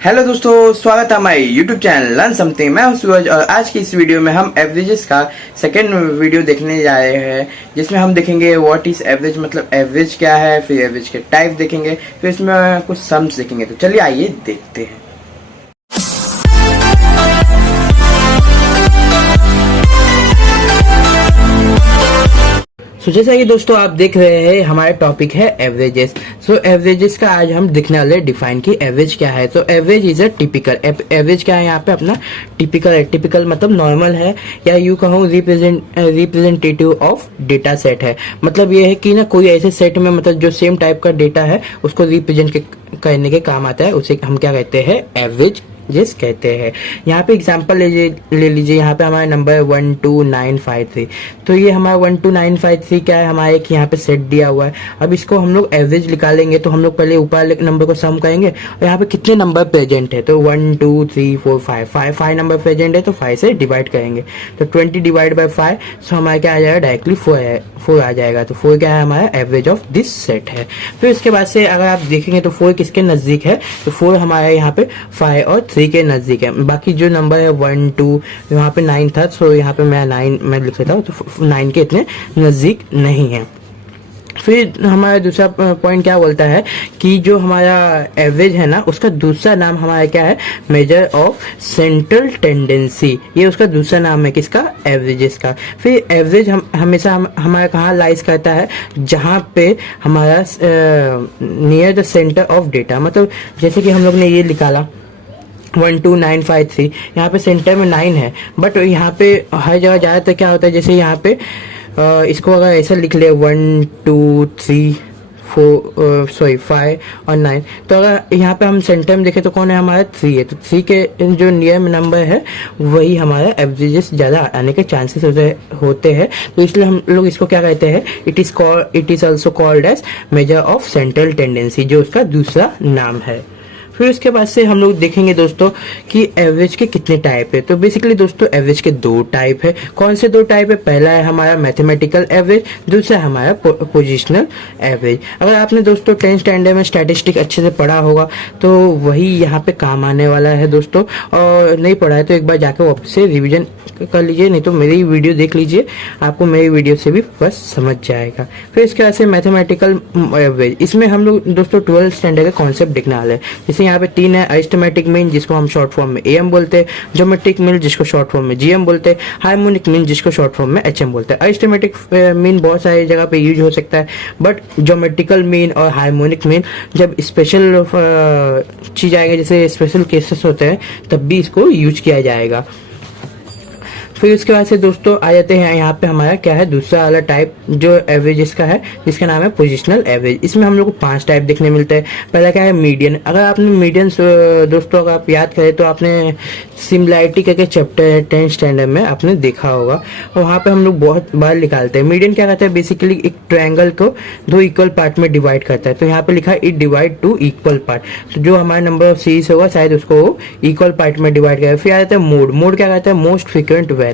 Hello दोस्तों, स्वागत है हमारे यूट्यूब चैनल लर्न समथिंग। मैं हूं सूरज और आज की इस वीडियो में हम एवरेजेस का सेकेंड वीडियो देखने जा रहे हैं, जिसमें हम देखेंगे व्हाट इज एवरेज, मतलब एवरेज क्या है, फिर एवरेज के टाइप देखेंगे, फिर इसमें कुछ सम्स देखेंगे। तो चलिए आइए देखते हैं। तो जैसा कि दोस्तों आप देख रहे हैं, हमारा टॉपिक है एवरेजेस। सो एवरेजेस का आज हम देखने वाले डिफाइन कि एवरेज क्या है। तो average is a typical, average क्या है यहाँ पे अपना टिपिकल है। टिपिकल मतलब नॉर्मल है, या यूँ कहूँ रिप्रेजेंटेटिव ऑफ डेटा सेट है। मतलब ये है कि ना कोई ऐसे सेट में मतलब जो सेम टाइप का डेटा है उसको रिप्रेजेंट करने के काम आता है, उसे हम क्या कहते हैं, एवरेज जिस कहते हैं। यहाँ पे एग्जांपल ले लीजिए। यहाँ पे हमारा नंबर है 12953। तो ये हमारा 12953 क्या है, हमारा एक यहाँ पे सेट दिया हुआ है। अब इसको हम लोग एवरेज निकालेंगे तो हम लोग पहले ऊपर नंबर को सम करेंगे और यहाँ पे कितने नंबर प्रेजेंट है। तो 1 2 3 4 5 5 नंबर प्रेजेंट है, तो 5 से डिवाइड करेंगे तो 20 डिवाइड बाई 5, सो हमारा क्या आ जाएगा, डायरेक्टली 4 आ जाएगा। तो 4 क्या है, हमारा एवरेज ऑफ दिस सेट है। फिर इसके बाद से अगर आप देखेंगे तो 4 किसके नजदीक है, तो 4 हमारे यहाँ पे 5 और 3 के नजदीक है। बाकी जो नंबर है 1 2, यहाँ पे 9 था, सो यहाँ पे मैं 9 मैं लिख लेता हूँ, तो 9 के इतने नजदीक नहीं है। फिर हमारा दूसरा पॉइंट क्या बोलता है कि जो हमारा एवरेज है ना, उसका दूसरा नाम हमारा क्या है, मेजर ऑफ सेंट्रल टेंडेंसी। ये उसका दूसरा नाम है, किसका, एवरेजेस का। फिर एवरेज हमेशा हमारा कहाँ लाइज करता है, जहाँ पे हमारा near the centre of data. मतलब जैसे कि हम लोग ने ये निकाला 12953, यहाँ पे सेंटर में 9 है, बट यहाँ पे हर जगह ज़्यादातर क्या होता है, जैसे यहाँ पे इसको अगर ऐसा लिख ले 1 2 3 4 5 और 9, तो अगर यहाँ पे हम सेंटर में देखें तो कौन है, हमारा 3 है। तो 3 के जो नियर में नंबर है वही हमारा एवरेजेस ज़्यादा आने के चांसेस होते हैं। तो इसलिए हम लोग इसको क्या कहते हैं, it is also called as measure of central tendency, जो उसका दूसरा नाम है। फिर उसके बाद से हम लोग देखेंगे दोस्तों कि एवरेज के कितने टाइप है। तो बेसिकली दोस्तों एवरेज के 2 टाइप है। कौन से 2 टाइप है, पहला है हमारा मैथमेटिकल एवरेज, दूसरा है हमारा पोजिशनल एवरेज। अगर आपने दोस्तों 10th स्टैंडर्ड में स्टैटिस्टिक अच्छे से पढ़ा होगा तो वही यहाँ पे काम आने वाला है दोस्तों, और नहीं पढ़ा है तो एक बार जाकर वापस से रिविजन कर लीजिए, नहीं तो मेरी वीडियो देख लीजिए, आपको मेरी वीडियो से भी बस समझ जाएगा। फिर इसके बाद से मैथमेटिकल एवरेज, इसमें हम लोग दोस्तों 12th स्टैंडर्ड का कॉन्सेप्ट देखने वाले हैं। जैसे यहाँ पे 3 है, अरिथमेटिक मीन जिसको हम शॉर्ट फॉर्म में एएम बोलते हैं, ज्योमेट्रिक मीन जिसको शॉर्ट फॉर्म में जीएम बोलते हैं, हार्मोनिक मीन जिसको शॉर्ट फॉर्म में एचएम बोलते हैं। अरिथमेटिक मीन बहुत सारी जगह पे यूज हो सकता है, बट ज्योमेट्रिकल मीन और हार्मोनिक मीन जब स्पेशल चीज आएगा, जैसे स्पेशल केसेस होते हैं, तब भी इसको यूज किया जाएगा। फिर उसके बाद से दोस्तों आ जाते हैं यहाँ पे हमारा क्या है, दूसरा वाला टाइप जो एवरेजेस का है, जिसका नाम है पोजिशनल एवरेज। इसमें हम लोग को 5 टाइप देखने मिलते हैं। पहला क्या है, मीडियन। अगर आपने मीडियन दोस्तों अगर आप याद करें तो आपने सिमिलैरिटी करके चैप्टर 10th स्टैंडर्ड में आपने देखा होगा, और वहाँ पे हम लोग बहुत बार निकालते हैं। मीडियन क्या कहता है, बेसिकली एक ट्रायंगल को 2 इक्वल पार्ट में डिवाइड करता है। तो यहाँ पे लिखा है इट डिवाइड 2 इक्वल पार्ट। तो जो हमारा नंबर ऑफ सीरीज होगा शायद उसको इक्वल पार्ट में डिवाइड करेगा। फिर आ जाता है मोड। मोड क्या कहता है, मोस्ट फ्रीक्वेंट वैल्यू।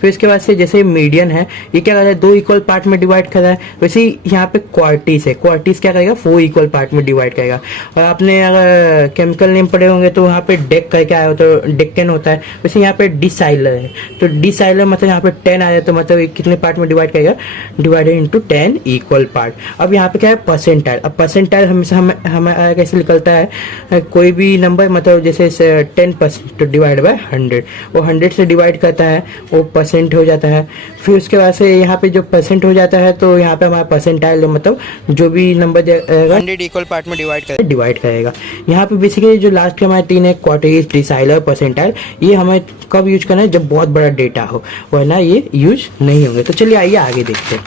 फिर इसके बाद से जैसे मीडियन है, ये क्या करता है, 2 इक्वल पार्ट में डिवाइड कर रहा है। वैसे ही यहाँ पे क्वार्टिस है, क्वार्टिस क्या करेगा, 4 इक्वल पार्ट में डिवाइड करेगा। और आपने अगर केमिकल नेम पढ़े होंगे तो यहाँ पे डेक करके आया हो तो डेक्कन होता है। वैसे यहाँ पे डिसाइलर है, तो डिसाइलर मतलब यहाँ पे 10 आ जाए तो मतलब कितने पार्ट में डिवाइड करेगा, डिवाइडेड इनटू 10 इक्वल पार्ट। अब यहाँ पे क्या है, परसेंटाइल। अब परसेंटाइल हमेशा हमें कैसे निकलता है, कोई भी नंबर मतलब जैसे 10% तो डिवाइड बाय 100, वो 100 से डिवाइड करता है, वो परसेंट हो जाता है। फिर उसके बाद से यहाँ पे जो परसेंट हो जाता है तो यहाँ पे हमारा परसेंटाइल मतलब जो भी नंबर 100 इक्वल पार्ट में डिवाइड करेगा। यहाँ पे बेसिकली जो लास्ट के हमारे 3 है, क्वार्टिस, डिसाइलर, परसेंटाइल, ये हमें कब यूज करना है, जब बहुत बड़ा डेटा हो, वरना ये यूज नहीं होंगे। तो चलिए आइए आगे देखते हैं।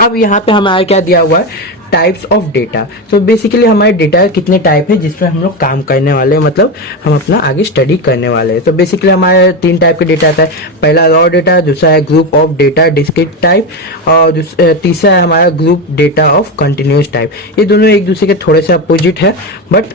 अब यहाँ पे हमारा क्या दिया हुआ है, टाइप्स ऑफ डेटा। तो बेसिकली हमारे डेटा कितने टाइप है जिसमें हम लोग काम करने वाले हैं, मतलब हम अपना आगे स्टडी करने वाले हैं। तो बेसिकली हमारे 3 टाइप के डेटा आता है। पहला रॉ डेटा, दूसरा है group of data discrete type, और तीसरा है हमारा group data of continuous type. ये दोनों एक दूसरे के थोड़े से अपोजिट है, बट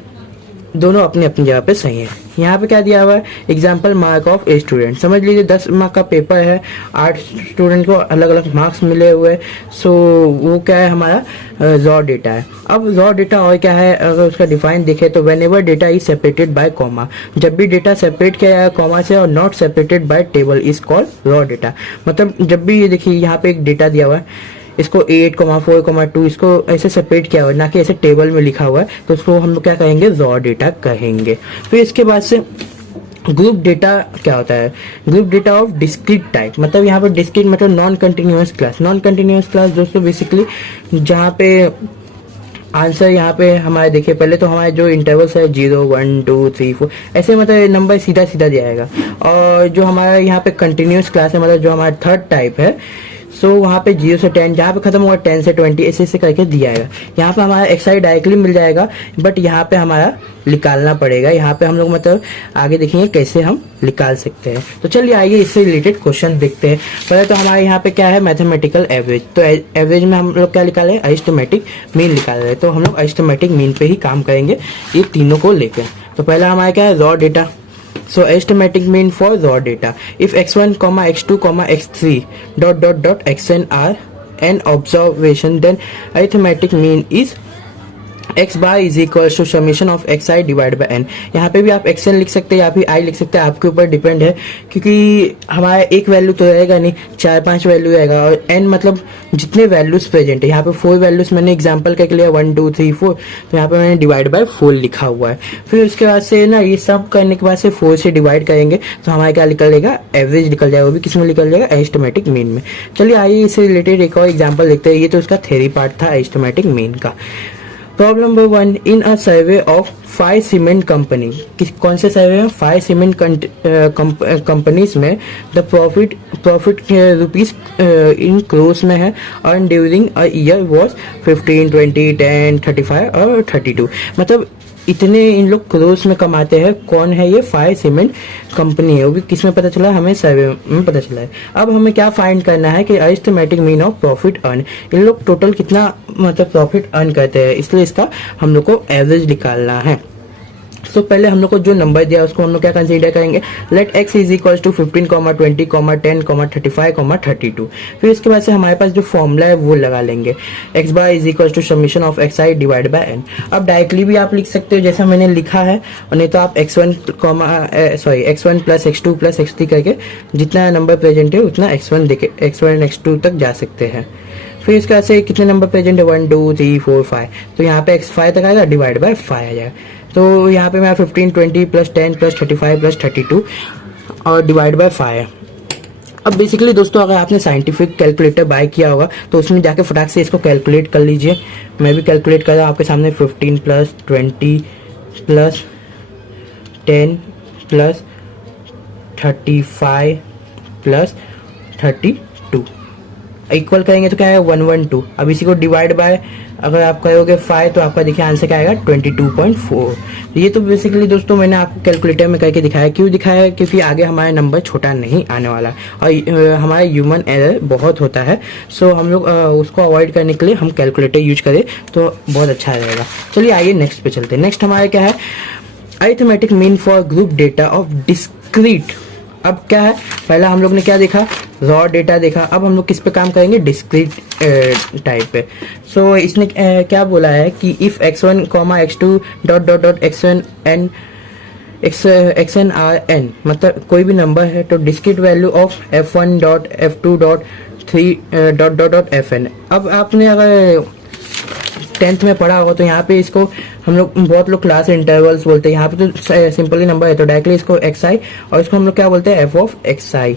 दोनों अपनी अपनी जगह पे सही है। यहाँ पे क्या दिया हुआ है, example mark of a student. समझ लीजिए 10 मार्क का पेपर है, 8 स्टूडेंट को अलग अलग मार्क्स मिले हुए, सो वो क्या है हमारा रॉ डेटा है। अब रॉ डेटा और क्या है, अगर उसका डिफाइन देखे तो when ever data is separated by comma, जब भी डेटा सेपरेट किया जाएगा कॉमा से और not separated by table is called raw data. मतलब जब भी ये देखिए यहाँ पे एक डेटा दिया हुआ है, इसको 8,4,2 इसको ऐसे सेपरेट किया हुआ है, ना कि ऐसे टेबल में लिखा हुआ है, तो उसको हम लोग क्या कहेंगे, रॉ डेटा कहेंगे। फिर इसके बाद से ग्रुप डेटा क्या होता है, group data of discrete type. मतलब यहाँ पर डिस्क्रीट मतलब non continuous class. Non continuous class दोस्तों बेसिकली जहाँ पे आंसर यहाँ पे हमारे देखिए, पहले तो हमारे जो इंटरवल्स है 0, 1, 2, 3, 4 ऐसे मतलब नंबर सीधा सीधा दिया जाएगा। और जो हमारा यहाँ पे कंटिन्यूअस क्लास है, मतलब जो हमारा थर्ड टाइप है, सो वहाँ पे 0 से 10, जहाँ पे खत्म होगा 10 से 20 ऐसे ऐसे करके दिया जाएगा। यहाँ पे हमारा एक्साइड डायरेक्टली मिल जाएगा, बट यहाँ पे हमारा निकालना पड़ेगा। यहाँ पे हम लोग मतलब आगे देखेंगे कैसे हम निकाल सकते हैं। तो चलिए आइए इससे रिलेटेड क्वेश्चन देखते हैं। पहले तो हमारे यहाँ पे क्या है, मैथमेटिकल एवरेज। तो एवरेज में हम लोग क्या निकाले, अरिथमेटिक मीन निकाल रहे हैं। तो हम लोग अरिथमेटिक मीन पे ही काम करेंगे ये तीनों को लेकर। तो पहला हमारा क्या है, raw data. So arithmetic mean for raw data. If x1, x2, x3 dot xn are an observation, then arithmetic mean is x bar is equals to summation of xi divided by n। यहाँ पे भी आप xn लिख सकते हैं या फिर i लिख सकते हैं, आपके ऊपर डिपेंड है, क्योंकि हमारा एक वैल्यू तो रहेगा नहीं, 4-5 वैल्यू रहेगा, और n मतलब जितने वैल्यूज प्रेजेंट है। यहाँ पे 4 वैल्यूज मैंने एग्जांपल के लिए 1, 2, 3, 4, तो यहाँ पे मैंने डिवाइड बाय 4 लिखा हुआ है। फिर उसके बाद से ना ये सब करने के बाद से 4 से डिवाइड करेंगे तो हमारा क्या निकलेगा, एवरेज निकल जाएगा। वो भी किसमें निकल जाएगा, अरिथमेटिक मीन में। चलिए आइए इससे रिलेटेड एक और एग्जाम्पल देखते हैं। ये तो उसका थ्योरी पार्ट था अरिथमेटिक मीन का। Problem number 1, in a survey of 5 cement company. कौन से सर्वे में, 5 सीमेंट कंपनीज में the profit rupees in crores में है, earn during a year was 15, 20, 10, 35 और 32। मतलब इतने इन लोग क्रोर्स में कमाते हैं। कौन है ये, 5 सीमेंट कंपनी है। वो भी किस में पता चला, हमें सर्वे में पता चला है। अब हमें क्या फाइंड करना है कि arithmetic mean of profit earn, इन लोग टोटल कितना मतलब प्रॉफिट अर्न करते हैं, इसलिए इसका हम लोग को एवरेज निकालना है। तो पहले हम लोग को जो नंबर दिया उसको हम लोग क्या कंसीडर करेंगे, let x is equals to 15, 20, 10, 35, 32। फिर इसके बाद से हमारे पास जो फॉर्मूला है वो लगा लेंगे, x bar is equals to summation of xi divide by n। अब डायरेक्टली भी आप लिख सकते हो जैसा मैंने लिखा है, और नहीं तो आप x1 plus x2 plus x3 करके जितना नंबर प्रेजेंट है उतना x1 देके x1 x2 तक जा सकते हैं। फिर इसके बाद से कितने नंबर प्रेजेंट है, 1, 2, 3, 4, 5, तो यहाँ पे x5 तक आएगा, डिवाइड बाय 5 आ जाएगा। तो यहाँ पे मैं 15, 20 प्लस 10 प्लस 35 प्लस 32 और डिवाइड बाय 5 है। अब बेसिकली दोस्तों अगर आपने साइंटिफिक कैलकुलेटर बाय किया होगा तो उसमें जाके फटाक से इसको कैलकुलेट कर लीजिए। मैं भी कैलकुलेट कर रहा हूँ आपके सामने, 15 plus 20 plus 10 plus 35 plus 32 equal करेंगे तो क्या है, 112। अब इसी को डिवाइड बाय अगर आप करोगे 5 तो आपका देखिए आंसर क्या आएगा, 22.4। ये तो बेसिकली दोस्तों मैंने आपको कैलकुलेटर में करके दिखाया। क्यों दिखाया है, क्योंकि आगे हमारे नंबर छोटा नहीं आने वाला और हमारा ह्यूमन एरर बहुत होता है। सो हम लोग उसको अवॉइड करने के लिए हम कैलकुलेटर यूज करें तो बहुत अच्छा रहेगा। चलिए आइए नेक्स्ट पे चलते हैं। नेक्स्ट हमारा क्या है, arithmetic mean for group data of discrete. अब क्या है, पहला हम लोग ने क्या देखा, रॉ डेटा देखा। अब हम लोग किस पे काम करेंगे, डिस्क्रीट टाइप पे। सो इसने क्या बोला है कि if x1, x2 dot xn are n, मतलब कोई भी नंबर है तो discrete value of f1 dot f2 dot 3 dot fn। अब आपने अगर 10th में पढ़ा होगा तो यहाँ पे इसको हम लोग, बहुत लोग क्लास इंटरवल्स बोलते हैं, यहाँ पे तो सिंपली नंबर है तो डायरेक्टली इसको xi, और इसको हम लोग क्या बोलते हैं, f ऑफ xi।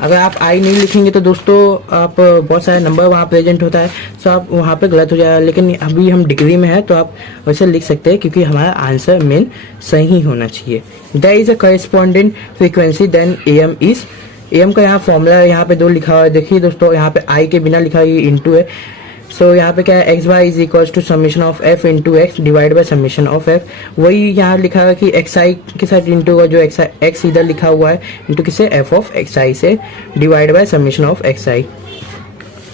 अगर आप i नहीं लिखेंगे तो दोस्तों आप बहुत सारे नंबर वहाँ प्रेजेंट होता है, तो आप वहाँ पे गलत हो जाएगा। लेकिन अभी हम डिग्री में है तो आप वैसे लिख सकते हैं, क्योंकि हमारा आंसर मेन सही होना चाहिए। There is a corresponding frequency then am is, am का यहाँ फॉर्मूला यहाँ पे 2 लिखा हुआ है। देखिए दोस्तों यहाँ पे i के बिना लिखा है, ये इंटू है। सो यहाँ पे क्या है, X Y is equal to summation of F into X divide by summation of F. वही यहाँ लिखा है कि एक्स आई के साथ इंटू का जो एक्स इधर लिखा हुआ है इंटू किसे, एफ ऑफ एक्स आई से divide by summation of x i.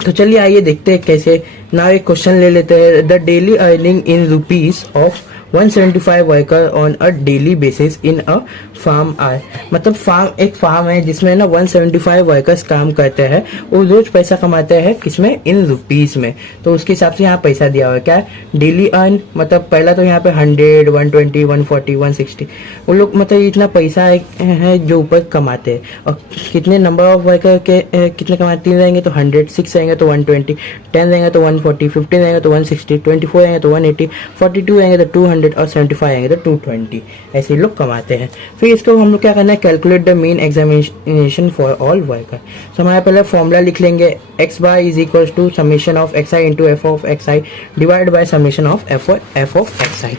तो चलिए आइए देखते हैं कैसे। ना एक क्वेश्चन ले लेते हैं, the daily earning in rupees of 175 worker on a daily basis in a farm are, मतलब एक फार्म है जिसमें ना 175 वर्कर्स काम करते हैं, वो रोज पैसा कमाते हैं किसमें, इन रुपीज में। तो उसके हिसाब से यहाँ पैसा दिया हुआ है, क्या है, डेली अर्न, मतलब पहला तो यहाँ पे 100, 120, 140, 160, वो लोग मतलब इतना पैसा है जो ऊपर कमाते हैं। और कितने नंबर ऑफ वर्कर के कितने कमाते रहेंगे, तो 100, 6 रहेंगे तो 120, 10 रहेंगे तो 140, 15 रहेंगे तो 160, 24 रहेंगे तो 180, 42 रहेंगे तो 200 और 75 रहेंगे तो 220, ऐसे लोग कमाते हैं। फिर इसको हम लोग क्या करना है, calculate the mean examination for all worker. तो हमारे पहले फॉर्मूला लिख लेंगे, x bar is equal to summation of x i into f of x i divide by summation of f of x i.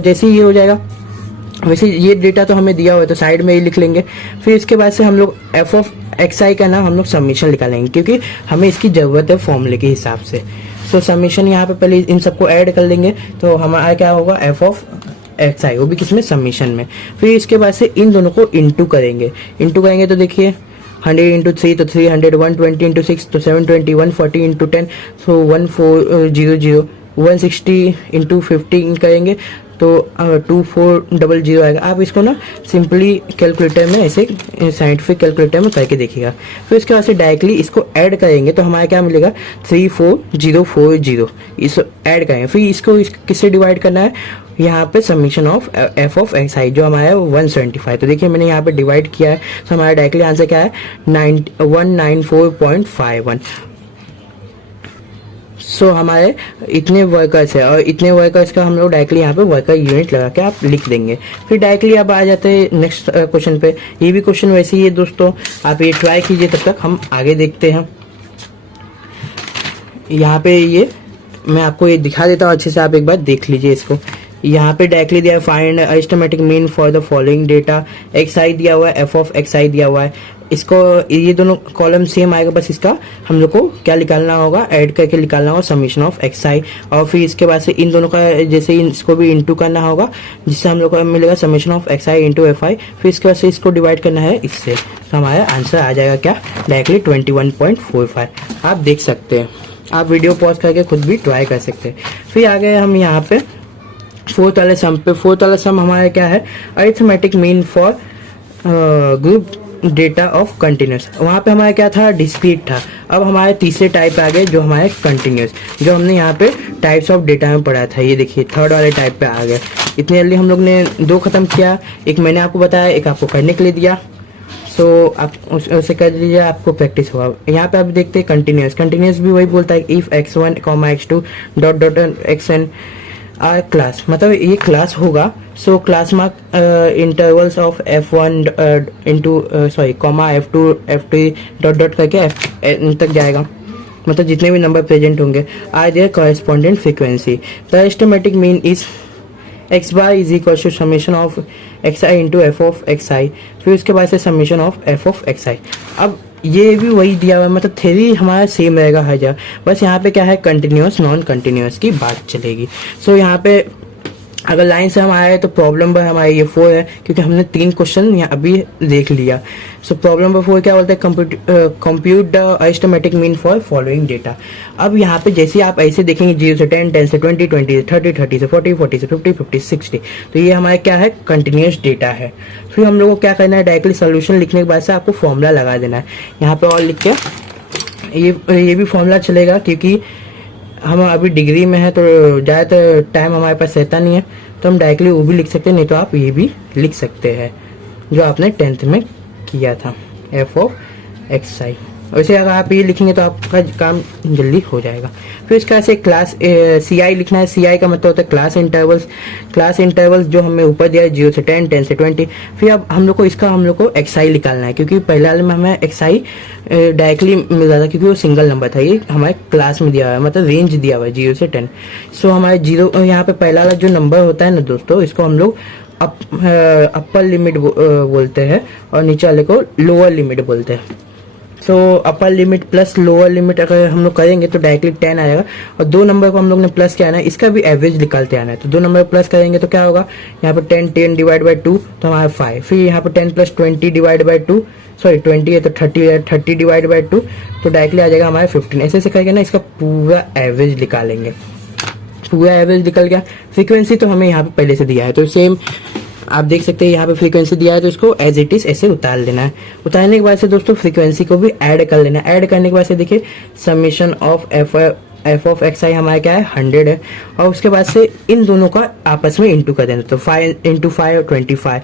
जैसे ये हो जाएगा, वैसे ये डेटा तो हमें दिया हुआ है तो साइड में ही लिख लेंगे। फिर इसके बाद से हम लोग एफ ऑफ एक्स आई का ना हम लोग समीशन निकालेंगे, क्योंकि हमें इसकी ज़रूरत है फॉर्मूले के हिसाब से। सो समीशन यहाँ पे पहले इन सबको ऐड कर लेंगे, तो हमारा क्या होगा, एफ ऑफ एक्स आई, वो भी किसमें, समीशन में। फिर इसके बाद से इन दोनों को इंटू करेंगे तो देखिए 100 इंटू 3 तो 300, 120 इंटू 6 तो 720, 140 इंटू 10 तो 1400, 160 इंटू 15 करेंगे तो 2400 आएगा। आप इसको ना सिंपली कैलकुलेटर में ऐसे साइंटिफिक कैलकुलेटर में करके देखिएगा। फिर इसके बाद से डायरेक्टली इसको ऐड करेंगे तो हमारा क्या मिलेगा, 34040, इसको ऐड करेंगे। फिर इसको किससे डिवाइड करना है, यहाँ पे summation of f of x i जो हमारा है 175। तो देखिए मैंने यहाँ पे डिवाइड किया है, तो हमारा डायरेक्टली आंसर क्या है, 194.51। सो हमारे इतने वर्कर्स है और इतने वर्कर्स का हम लोग डायरेक्टली यहाँ पे वर्कर यूनिट लगा के आप लिख देंगे। फिर डायरेक्टली अब आ जाते हैं नेक्स्ट क्वेश्चन पे। ये भी क्वेश्चन वैसे ही है दोस्तों, आप ये ट्राई कीजिए, तब तक हम आगे देखते हैं। यहाँ पे ये मैं आपको ये दिखा देता हूँ अच्छे से, आप एक बार देख लीजिए इसको। यहाँ पे डायरेक्टली दिया है, find arithmetic mean for the following data, x i दिया हुआ है, एफ ऑफ एक्स आई दिया हुआ है। इसको ये दोनों कॉलम सेम आएगा, बस इसका हम लोग को क्या निकालना होगा, ऐड करके निकालना होगा समीशन ऑफ एक्स आई। और फिर इसके बाद से इन दोनों का जैसे इसको भी इंटू करना होगा, जिससे हम लोग को मिलेगा summation of x i into F I. फिर इसके बाद से इसको डिवाइड करना है इससे, तो हमारा आंसर आ जाएगा क्या, डायरेक्टली 21.45। आप देख सकते हैं, आप वीडियो पॉज करके खुद भी ट्राई कर सकते हैं। फिर आ गए हम यहाँ पे फोर्थ वाले सम पे। फोर्थ वाला सम हमारा क्या है, arithmetic mean for group data of continuous. वहाँ पे हमारा क्या था, डिस्क्रीट था। अब हमारे तीसरे टाइप आ गए जो हमारे कंटिन्यूस, जो हमने यहाँ पे टाइप्स ऑफ डेटा में पढ़ा था। ये देखिए थर्ड वाले टाइप पे आ गए। इतने जल्दी हम लोग ने 2 खत्म किया, एक मैंने आपको बताया, एक आपको करने के लिए दिया। सो आप उसे कर लीजिए, आपको प्रैक्टिस होगा। यहाँ पे आप देखते हैं कंटिन्यूस, कंटिन्यूस भी वही बोलता है, if x1, x2 dot dot xn are class, मतलब ये क्लास होगा। So class mark intervals of f1 into comma f2 f3 dot dot करके f तक जाएगा, मतलब जितने भी नंबर प्रेजेंट होंगे are their corresponding frequency. The arithmetic mean is x bar is equal to summation of x i into f of x i. फिर उसके बाद से summation of f of x आई। अब ये भी वही दिया हुआ है, मतलब थ्योरी हमारा सेम रहेगा हर जगह, बस यहाँ पे क्या है, कंटिन्यूस नॉन कंटिन्यूस की बात चलेगी। सो यहाँ पे अगर लाइन से हम आए तो प्रॉब्लम नंबर हमारा ये 4 है, क्योंकि हमने 3 क्वेश्चन यहाँ अभी देख लिया। सो प्रॉब्लम नंबर 4 क्या बोलता है, compute the arithmetic mean for following data. अब यहाँ पे जैसे आप ऐसे देखेंगे 0 से 10, 10 से 20, 20 से 30, 30 से 40, 40 से 50, 50 से 60, तो ये हमारा क्या है, कंटिन्यूस डेटा है। फिर हम लोग को क्या करना है, डायरेक्टली सोल्यूशन लिखने के बाद से आपको फॉर्मूला लगा देना है। यहाँ पे और लिख के ये भी फॉर्मूला चलेगा, क्योंकि हम अभी डिग्री में है तो ज़्यादातर टाइम हमारे पास रहता नहीं है, तो हम डायरेक्टली वो भी लिख सकते हैं, नहीं तो आप ये भी लिख सकते हैं जो आपने 10th में किया था, एफ ऑफ एक्स आई। वैसे अगर आप ये लिखेंगे तो आपका काम जल्दी हो जाएगा। फिर इसका से क्लास सी आई लिखना है। सी आई का मतलब होता है क्लास इंटरवल्स। क्लास इंटरवल्स जो हमें ऊपर दिया है 0 से 10, 10 से 20। फिर अब हम लोग को एक्स आई निकालना है, क्योंकि पहले वाले में हमें एक्स आई डायरेक्टली मिल रहा था, क्योंकि वो सिंगल नंबर था। ये हमारे क्लास में दिया हुआ है, मतलब रेंज दिया हुआ है 0 से 10। सो हमारे 0 यहाँ पे पहला वाला जो नंबर होता है ना दोस्तों, इसको हम लोग अपर लिमिट बोलते हैं और नीचे वाले को लोअर लिमिट बोलते हैं। So upper limit plus lower limit अगर हम लोग करेंगे तो डायरेक्टली 10 आएगा, और 2 नंबर को हम लोग ने प्लस किया है ना, इसका भी एवरेज निकालते आना है। तो 2 नंबर प्लस करेंगे तो क्या होगा, यहाँ पे 10 डिवाइड बाई 2 तो हमारा 5। फिर यहाँ पे 10 प्लस 20 डिवाइड बाई 2, सॉरी 20 है तो 30 डिवाइड बाई 2 तो डायरेक्टली आ जाएगा हमारा 15। ऐसे करके ना इसका पूरा एवरेज निकालेंगे। पूरा एवरेज निकल गया। फ्रीक्वेंसी तो हमें यहाँ पे पहले से दिया है, तो सेम आप देख सकते हैं यहाँ पे फ्रीक्वेंसी दिया है, तो इसको एज इट इज ऐसे उतार देना है। उतारने के बाद से दोस्तों फ्रीक्वेंसी को भी ऐड कर लेना है। ऐड करने के बाद से देखिए summation of f of x i हमारा क्या है 100 है, और उसके बाद से इन दोनों का आपस में इंटू कर देना। तो 5 इंटू 5 25,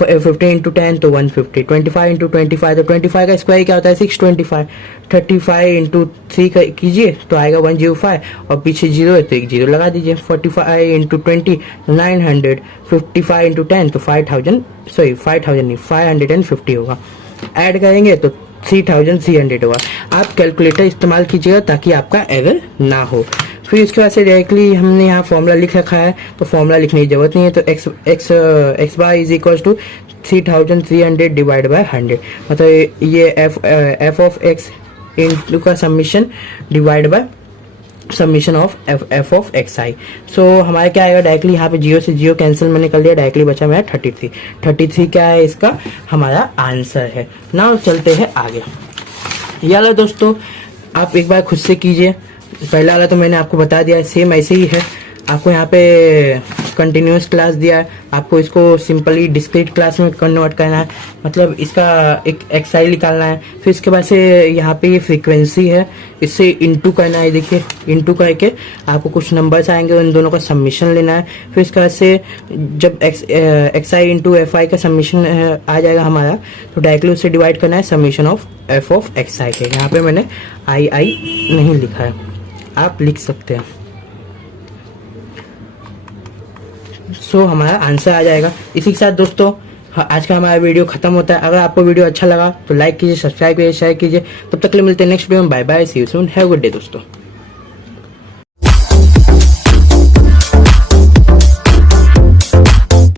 15 इंटू 10 तो 150, 25 इंटू 25 तो 25 का स्क्वायर क्या होता है 625, 35 इंटू 3 कीजिए तो आएगा 105, और पीछे जीरो है तो एक जीरो लगा दीजिए। 45 इंटू 20 900, 55 इंटू 10 तो 5000 नहीं 550 होगा। ऐड करेंगे तो 3300 होगा। आप कैलकुलेटर इस्तेमाल कीजिएगा ताकि आपका एरर ना हो। फिर इसके बाद से डायरेक्टली हमने यहाँ फॉर्मूला लिख रखा है, तो फॉर्मूला लिखने की जरूरत नहीं है। तो x bar is equal to 3300 divide by 100, मतलब ये एफ ऑफ एक्स इंटू का summation divide by summation of f of x i. So हमारा क्या आएगा डायरेक्टली यहाँ पे जीरो से जीरो कैंसिल मैंने कर लिया, डायरेक्टली बचा मेरा 33 क्या है इसका हमारा आंसर है। नाउ चलते हैं आगे। ये वाला दोस्तों आप एक बार खुद से कीजिए, पहला वाला तो मैंने आपको बता दिया है, सेम ऐसे ही है। आपको यहाँ पे कंटिन्यूस क्लास दिया है, आपको इसको सिंपली डिस्क्रीट क्लास में कन्वर्ट करना है, मतलब इसका एक एक्सआई निकालना है। फिर इसके बाद से यहाँ पे ये फ्रीक्वेंसी है, इससे इंटू करना है। देखिए इंटू करके आपको कुछ नंबर्स आएंगे, उन दोनों का सबमिशन लेना है। फिर इसके बाद से जब एक्सआई इंटू एफ आई का सबमिशन आ जाएगा हमारा, तो डायरेक्टली उससे डिवाइड करना है summation of f of x i के। यहाँ पे मैंने आई नहीं लिखा है, आप लिख सकते हैं। सो हमारा आंसर आ जाएगा। इसी के साथ दोस्तों आज का हमारा वीडियो खत्म होता है। अगर आपको वीडियो अच्छा लगा तो लाइक कीजिए, सब्सक्राइब कीजिए, शेयर कीजिए। तब तक के लिए मिलते हैं नेक्स्ट वीडियो में। Bye bye, see you soon, have a good day दोस्तों।